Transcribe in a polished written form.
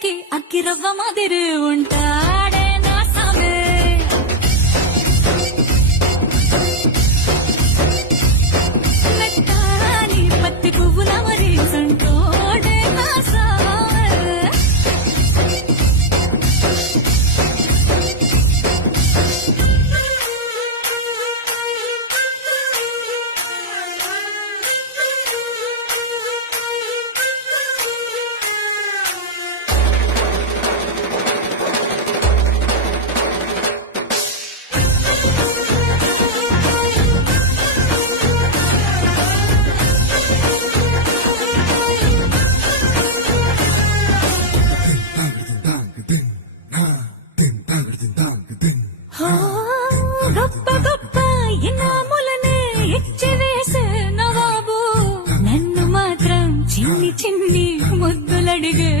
కి అక్కిరవ్వ మాదిరి ఉంటాడే నా సామే మెత్తాని పత్తి పువ్వుల మరి సంటోడే నా సామే గొప్ప గొప్ప ఇనాములనే ఇచ్చి వేసే నవాబు నన్ను మాత్రం చిన్ని చిన్ని ముద్దులడిగే